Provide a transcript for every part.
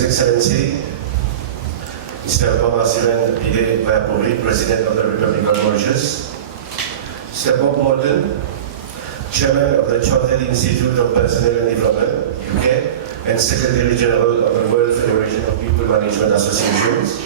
His Excellency, Mr. Paramasivum, Pillay, Vyapoory, President of the Republic of Mauritius, Mr. Bob Morton, Chairman of the Chartered Institute of Personnel and Development, UK, and Secretary General of the World Federation of People Management Associations,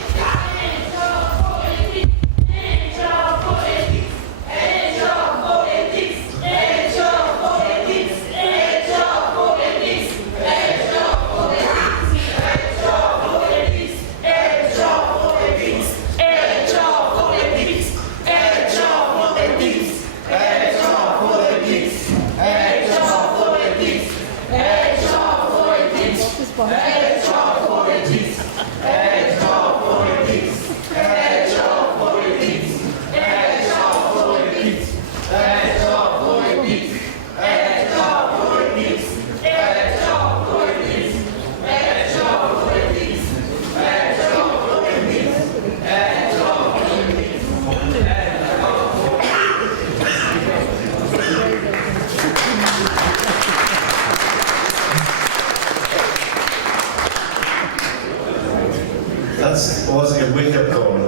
that was a wake-up call.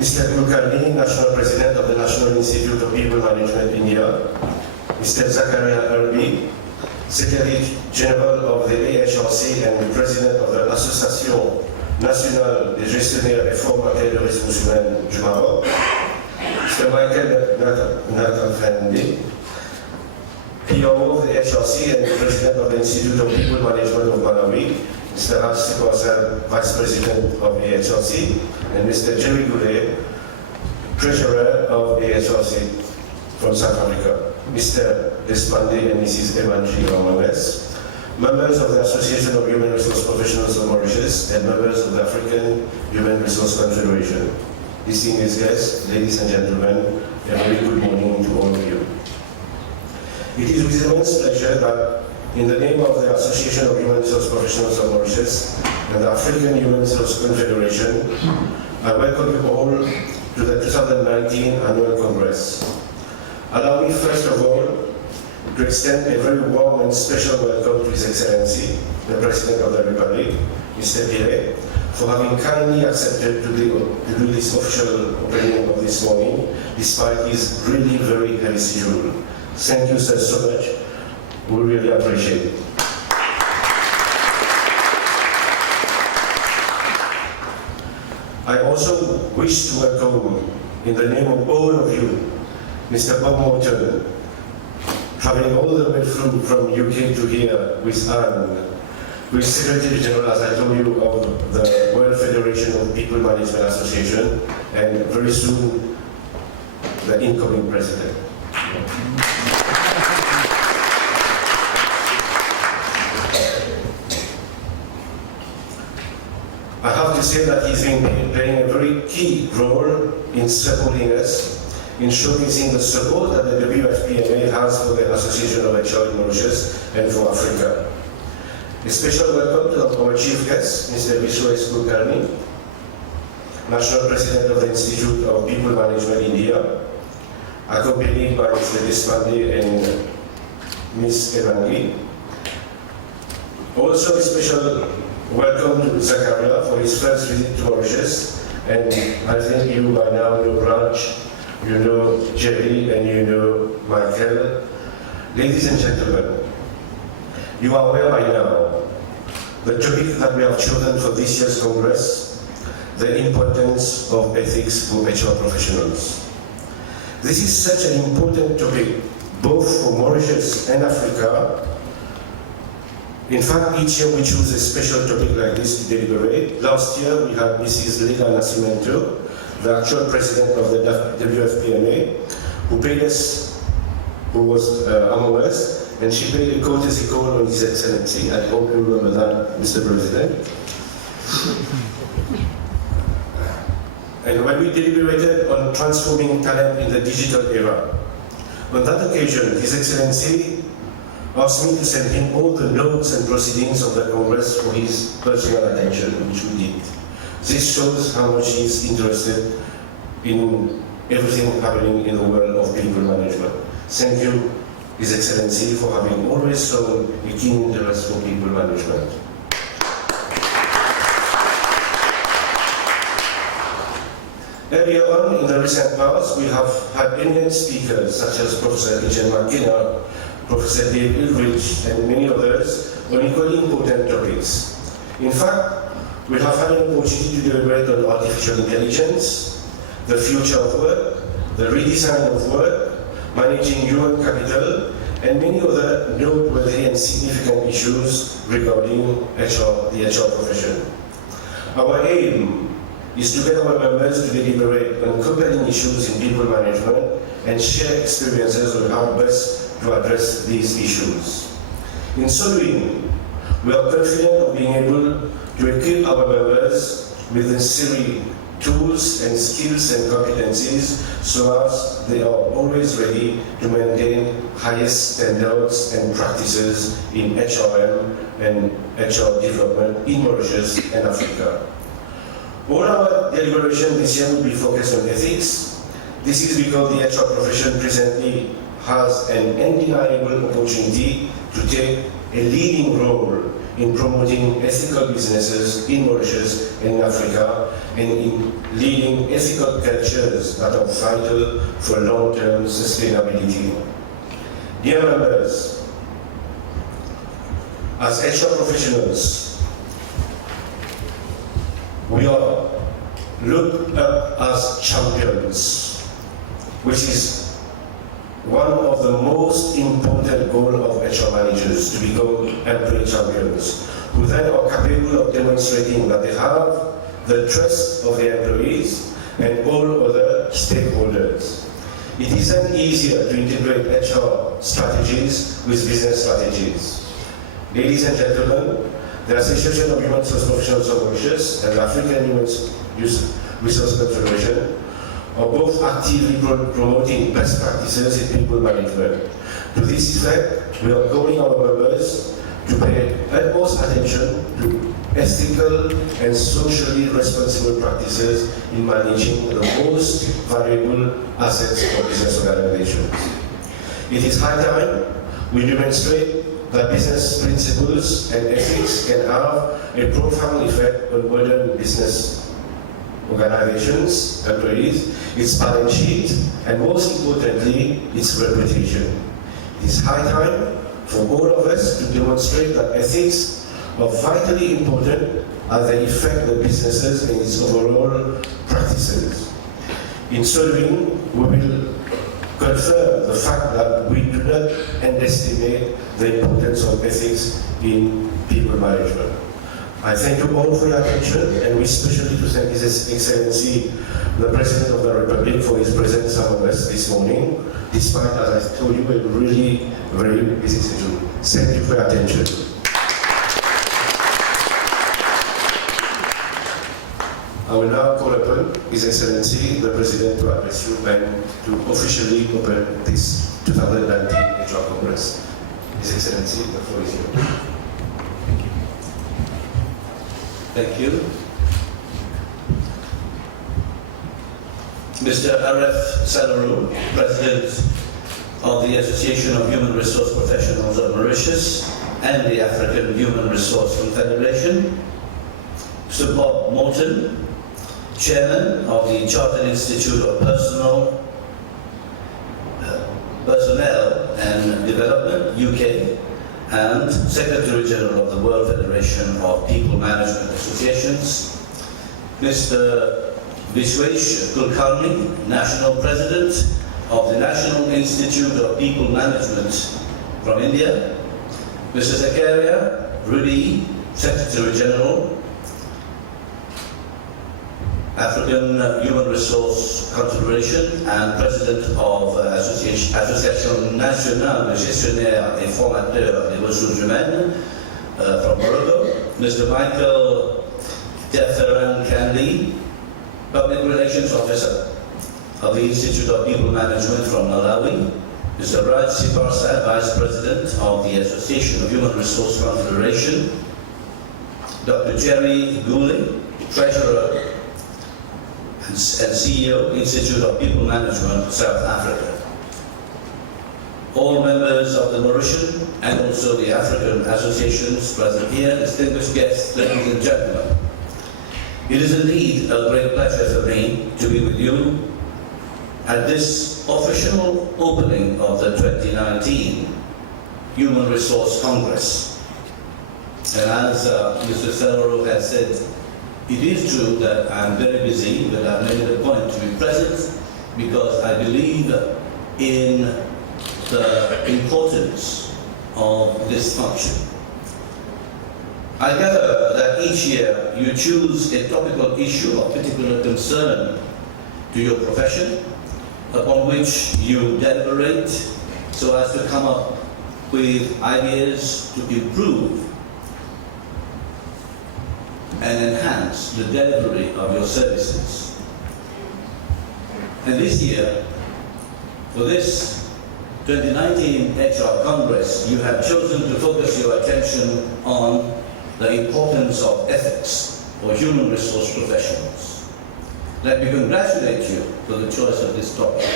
Mr. G.O.S.K, National President of the National Institute of People Management India, Mr. Zakaria, Secretary General of the MAHRP and President of the Association Nationale des Gestionnaires et Formateurs de Ressources Humaines du Maroc, Mr. Michael Nathan, PO of the HRC and President of the Institute of People Management of Malawi, Mr. Hans, Vice President of the HRC, and Mr. Jerry Goulet, Treasurer of the HRC from South Africa, Mr. Despande and Mrs. Evangeline Ramones, members of the Association of Human Resource Professionals of Mauritius, and members of the African Human Resource Confederation. Distinguished guests, ladies and gentlemen, a very good morning to all of you. It is with immense pleasure that, in the name of the Association of Human Resource Professionals of Mauritius and the African Human Resource Confederation, I welcome you all to the 2019 Annual Congress. Allow me, first of all, to extend a very warm and special welcome to His Excellency, the President of the Republic, Mr. Pillay, for having kindly accepted to do this official opening of this morning, despite his really very heavy schedule. Thank you, sir, so much. We really appreciate it. I also wish to welcome, in the name of all of you, Mr. Bob Morton, traveling all the way through from UK to here with Anne, who is Secretary General, as I told you, of the World Federation of People Management Association, and very soon, the incoming President. I have to say that he's been playing a very key role in supporting us, in showcasing the support that the WFPMA has for the Association of HR in Mauritius and for Africa. A special welcome to our chief guest, Mr. G.O.S.K, National President of the Institute of People Management India, accompanied by Mr. Despande and Ms. Evangeline. Also a special welcome to Zakaria for his first visit to Mauritius, and I think you by now know Branch, you know Jerry, and you know Michael. Ladies and gentlemen, you are aware by now the topic that we have chosen for this year's Congress, the importance of ethics for HR professionals. This is such an important topic, both for Mauritius and Africa. In fact, each year we choose a special topic like this to deliberate. Last year we had Mrs. Lila Nascimento, the actual president of the WFPMA, who was among us, and she paid a courtesy call on His Excellency. I hope you remember that, Mr. President. And when we deliberated on transforming talent in the digital era, on that occasion, His Excellency asked me to send him all the notes and proceedings of the Congress for his personal attention, which we did. This shows how much he is interested in everything happening in the world of people management. Thank you His Excellency, for having always shown a keen interest for people management. Earlier on, in the recent past, we have had eminent speakers such as Professor Etienne McKenna, Professor Dave Ilridge, and many others on equally important topics. In fact, we have had an opportunity to deliberate on artificial intelligence, the future of work, the redesign of work, managing human capital, and many other noteworthy and significant issues regarding the HR profession. Our aim is to get our members to deliberate on compelling issues in people management and share experiences on how best to address these issues. In so doing, we are confident of being able to equip our members with the necessary tools and skills and competencies so as they are always ready to maintain highest standards and practices in HRM and HR development in Mauritius and Africa. All our deliberation this year will be focused on ethics. This is because the HR profession presently has an undeniable opportunity to take a leading role in promoting ethical businesses in Mauritius and in Africa, and in leading ethical cultures that are vital for long-term sustainability. Dear members, as HR professionals, we are looked up as champions, which is one of the most important goals of HR managers, to become employee champions, who then are capable of demonstrating that they have the trust of their employees and all other stakeholders. It isn't easier to integrate HR strategies with business strategies. Ladies and gentlemen, the Association of Human Resource Professionals of Mauritius and the African Human Resource Confederation are both actively promoting best practices in people management. To this effect, we are calling our members to pay utmost attention to ethical and socially responsible practices in managing the most valuable assets of business organizations. It is high time we demonstrate that business principles and ethics can have a profound effect on modern business organizations, employees, its balance sheet, and most importantly, its reputation. It is high time for all of us to demonstrate that ethics are vitally important as they affect the businesses and its overall practices. In so doing, we will confirm the fact that we do not underestimate the importance of ethics in people management. I thank you all for your attention, and we especially to thank His Excellency, the President of the Republic, for his presence among us this morning, despite, as I told you, a really very busy schedule. Thank you for your attention. I will now call upon His Excellency, the President, to address you and to officially open this 2019 HR Congress. His Excellency, the floor is yours. Thank you. Mr. Aref Salaru, President of the Association of Human Resource Professionals of Mauritius and the African Human Resource Confederation. Mr. Bob Morton, Chairman of the Chartered Institute of Personnel and Development, UK, and Secretary General of the World Federation of People Management Associations. Mr. Vishwesh Kulkarni, National President of the National Institute of People Management from India. Mr. Zakaria Rudy, Secretary General, African Human Resource Confederation and President of Association Nationale de Gestionnaires et Formateurs des Ressources Humaines from Morocco. Mr. Michael Deferan Candy, Public Relations Officer of the Institute of People Management from Malawi. Mr. Raj Siparsa, Vice President of the Association of Human Resource Confederation. Dr. Jerry Gooley, Treasurer and CEO, Institute of People Management, South Africa. all members of the Mauritian and also the African associations present here, distinguished guests, ladies and gentlemen. It is indeed a great pleasure for me to be with you at this official opening of the 2019 Human Resource Congress. And as Mr. Salvaro has said, it is true that I'm very busy, but I've made it a point to be present because I believe in the importance of this function. I gather that each year you choose a topical issue of particular concern to your profession, upon which you deliberate so as to come up with ideas to improve and enhance the delivery of your services. And this year, for this 2019 HR Congress, you have chosen to focus your attention on the importance of ethics for human resource professionals. Let me congratulate you for the choice of this topic.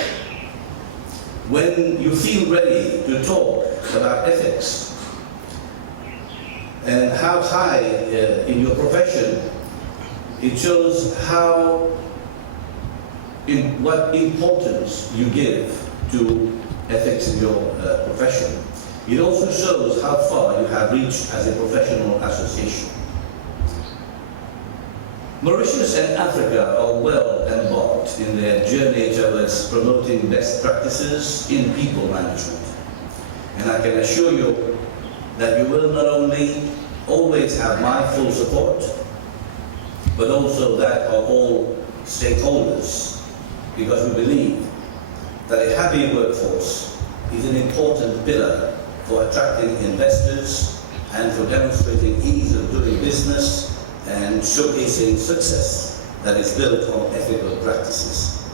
When you feel ready to talk about ethics and how high in your profession, it shows what importance you give to ethics in your profession. It also shows how far you have reached as a professional association. Mauritius and Africa are well embarked in their journey towards promoting best practices in people management. And I can assure you that you will not only always have my full support, but also that of all stakeholders, because we believe that a happy workforce is an important pillar for attracting investors and for demonstrating ease of doing business and showcasing success that is built on ethical practices.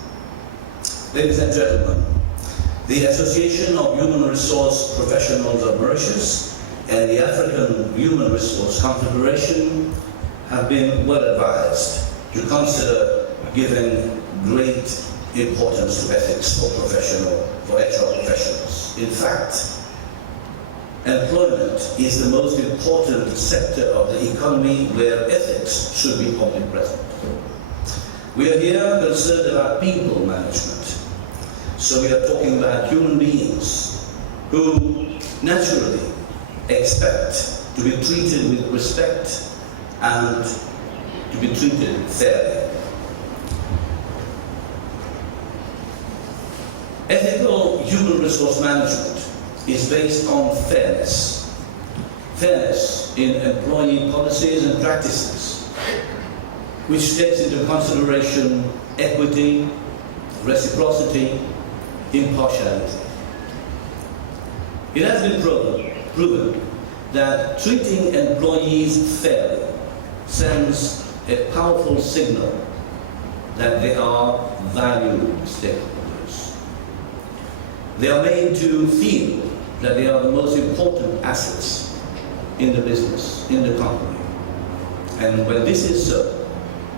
Ladies and gentlemen, the Association of Human Resource Professionals of Mauritius and the African Human Resource Confederation have been well advised to consider giving great importance to ethics for HR professionals. In fact, employment is the most important sector of the economy where ethics should be omnipresent. We are here concerned about people management. So we are talking about human beings who naturally expect to be treated with respect and to be treated fairly. Ethical human resource management is based on fairness. Fairness in employee policies and practices, which takes into consideration equity, reciprocity, impartiality. It has been proven that treating employees fairly sends a powerful signal that they are valued stakeholders. They are made to feel that they are the most important assets in the business, in the company. And when this is so,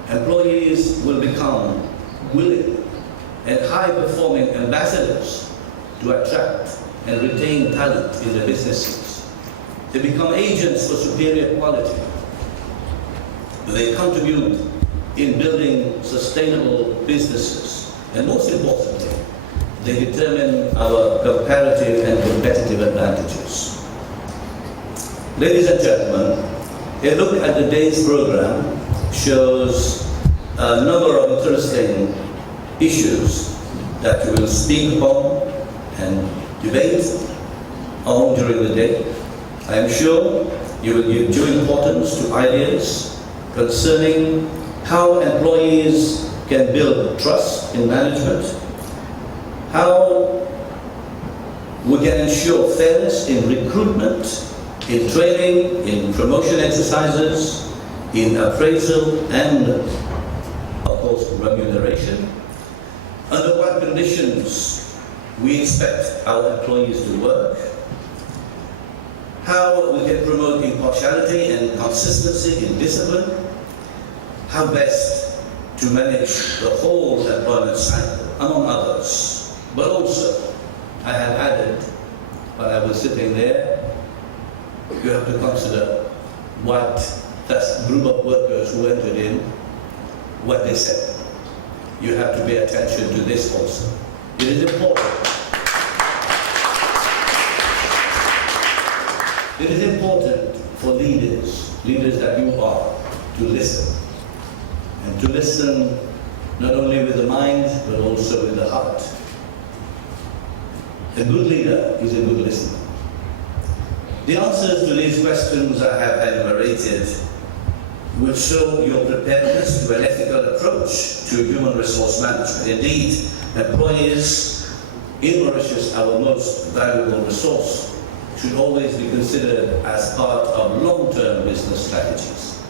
employees will become willing and high-performing ambassadors to attract and retain talent in the businesses. They become agents for superior quality. They contribute in building sustainable businesses. And most importantly, they determine our comparative and competitive advantages. Ladies and gentlemen, a look at the day's program shows a number of interesting issues that we will speak upon and debate on during the day. I am sure you will give due importance to ideas concerning how employees can build trust in management, how we can ensure fairness in recruitment, in training, in promotion exercises, in appraisal, and of course remuneration. Under what conditions we expect our employees to work, how we can promote impartiality and consistency in discipline, how best to manage the whole employment cycle, among others. But also, I have added When I was sitting there, you have to consider what that group of workers who entered in, what they said. You have to pay attention to this also. It is important. It is important for leaders that you are, to listen. And to listen not only with the mind, but also with the heart. A good leader is a good listener. The answers to these questions I have enumerated will show your preparedness to an ethical approach to human resource management. Indeed, employees in Mauritius, our most valuable resource, should always be considered as part of long-term business strategies.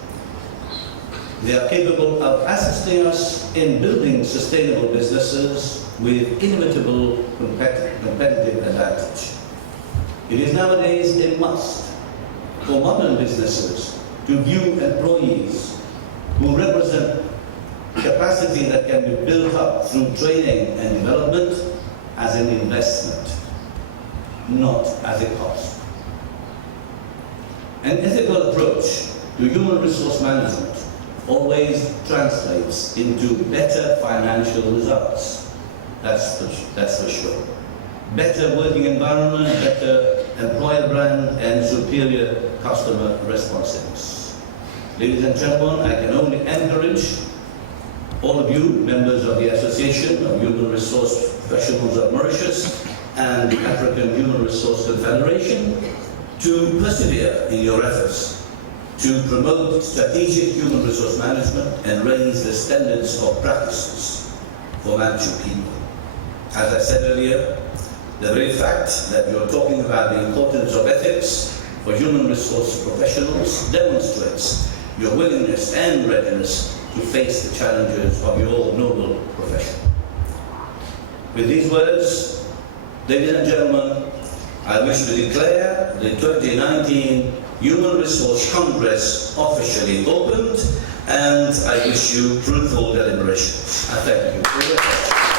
They are capable of assisting us in building sustainable businesses with inimitable competitive advantage. It is nowadays a must for modern businesses to view employees who represent capacity that can be built up through training and development as an investment, not as a cost. An ethical approach to human resource management always translates into better financial results. That's for sure. Better working environment, better employer brand, and superior customer responsiveness. Ladies and gentlemen, I can only encourage all of you, members of the Association of Human Resource Professionals of Mauritius and the African Human Resource Confederation, to persevere in your efforts to promote strategic human resource management and raise the standards of practices for managing people. As I said earlier, the very fact that you're talking about the importance of ethics for human resource professionals demonstrates your willingness and readiness to face the challenges of your noble profession. With these words, ladies and gentlemen, I wish to declare the 2019 Human Resource Congress officially opened, and I wish you fruitful deliberations. I thank you for your attention.